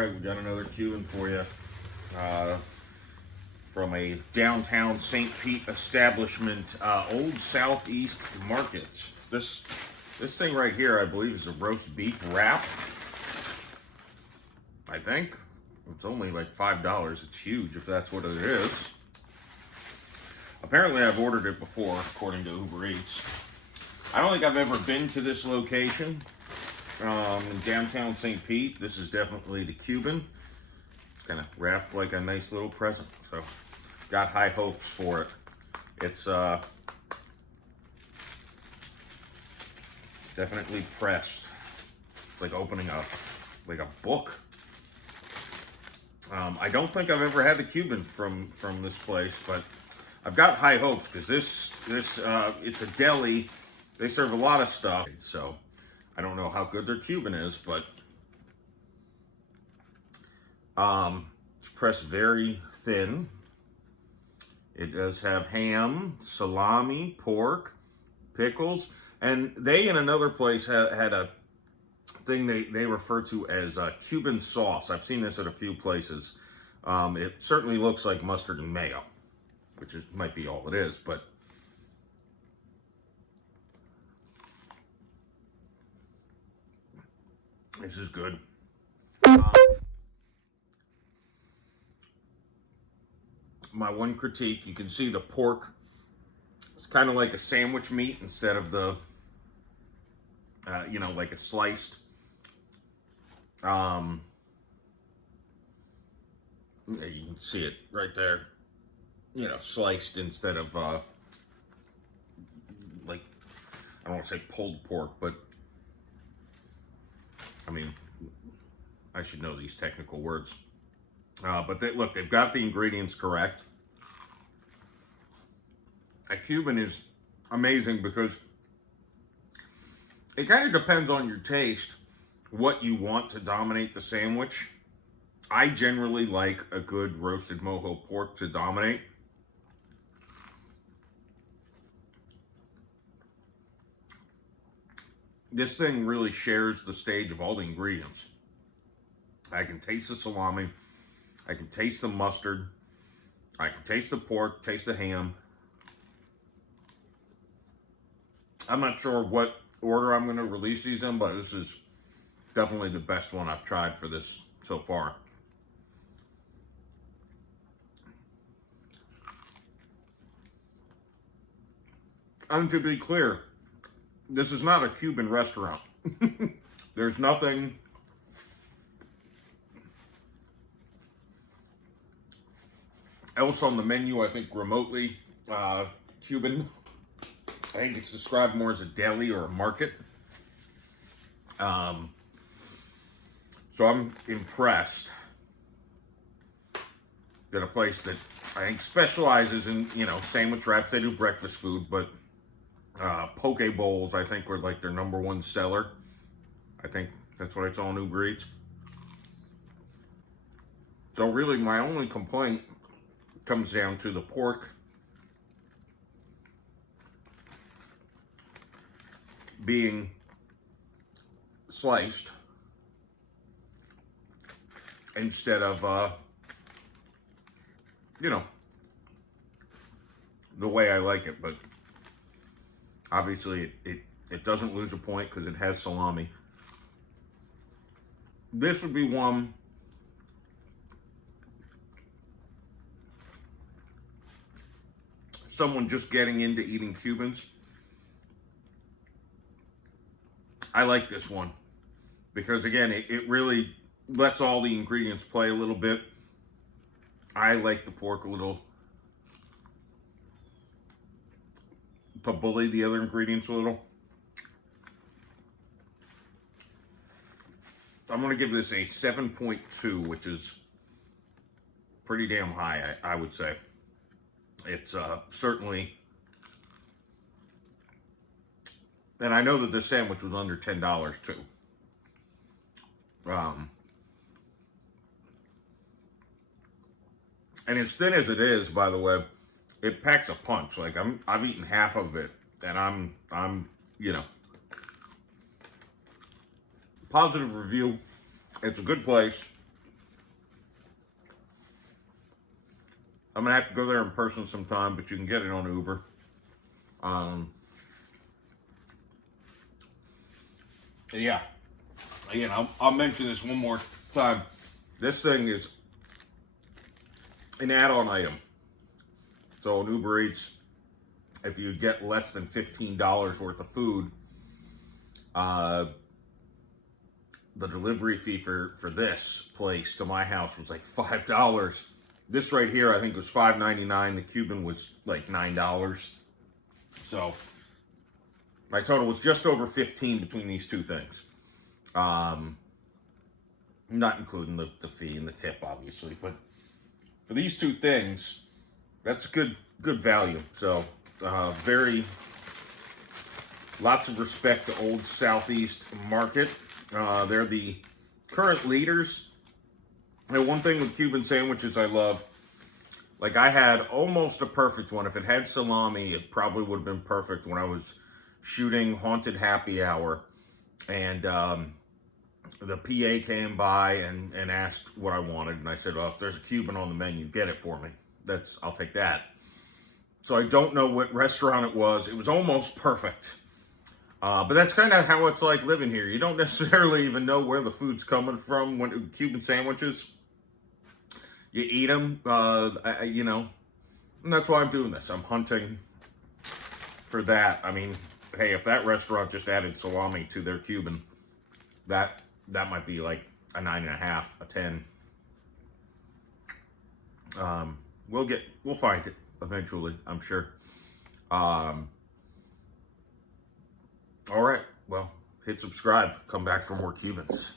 right, we got another Cuban for you. From a downtown St. Pete establishment, Old Southeast Market. This thing right here, I believe, is a roast beef wrap. I think. It's only like $5. It's huge if that's what it is. Apparently I've ordered it before, according to Uber Eats. I don't think I've ever been to this location in downtown St. Pete. This is definitely the Cuban. Kind of wrapped like a nice little present. So, got high hopes for it. It's definitely pressed. It's like opening up like a book. I don't think I've ever had the Cuban from this place, but I've got high hopes because it's a deli. They serve a lot of stuff, so I don't know how good their Cuban is, but it's pressed very thin. It does have ham, salami, pork, pickles, and they in another place had a thing they refer to as Cuban sauce. I've seen this at a few places. It certainly looks like mustard and mayo, which might be all it is, but this is good. My one critique, you can see the pork. It's kind of like a sandwich meat instead of the, like a sliced. Yeah, you can see it right there. Sliced instead of, like, I don't want to say pulled pork, but, I mean, I should know these technical words. But they've got the ingredients correct. A Cuban is amazing because it kind of depends on your taste, what you want to dominate the sandwich. I generally like a good roasted mojo pork to dominate. This thing really shares the stage of all the ingredients. I can taste the salami. I can taste the mustard. I can taste the pork, taste the ham. I'm not sure what order I'm going to release these in, but this is definitely the best one I've tried for this so far. And to be clear, this is not a Cuban restaurant. There's nothing else on the menu, I think, remotely Cuban. I think it's described more as a deli or a market. So I'm impressed that a place that I think specializes in, sandwich wraps. They do breakfast food, but poke bowls, I think, were like their #1 seller. I think that's what I saw on Uber Eats. So really, my only complaint comes down to the pork being sliced instead of, the way I like it. But obviously it doesn't lose a point because it has salami. This would be one someone just getting into eating Cubans. I like this one because, again, it really lets all the ingredients play a little bit. I like the pork a little to bully the other ingredients a little. I'm going to give this a 7.2, which is pretty damn high, I would say. It's certainly... And I know that this sandwich was under $10 too. And as thin as it is, by the way, it packs a punch. Like I've eaten half of it, and I'm positive review. It's a good place. I'm gonna have to go there in person sometime, but you can get it on Uber. Yeah, again, I'll mention this one more time. This thing is an add-on item. So on Uber Eats, if you get less than $15 worth of food, the delivery fee for this place to my house was like $5. This right here, I think, was $5.99. The Cuban was like $9. So my total was just over 15 between these two things. Not including the fee and the tip, obviously, but for these two things, that's good value. So lots of respect to Old Southeast Market. They're the current leaders. And one thing with Cuban sandwiches I love, like I had almost a perfect one. If it had salami, it probably would have been perfect when I was shooting Haunted Happy Hour. And the PA came by and asked what I wanted. And I said, oh, if there's a Cuban on the menu, get it for me. I'll take that. So I don't know what restaurant it was. It was almost perfect. But that's kind of how it's like living here. You don't necessarily even know where the food's coming from. When Cuban sandwiches, you eat them, you know, and that's why I'm doing this. I'm hunting for that. I mean, hey, if that restaurant just added salami to their Cuban, that might be like a 9.5, a 10. We'll find it eventually, I'm sure. All right, well, hit subscribe. Come back for more Cubans.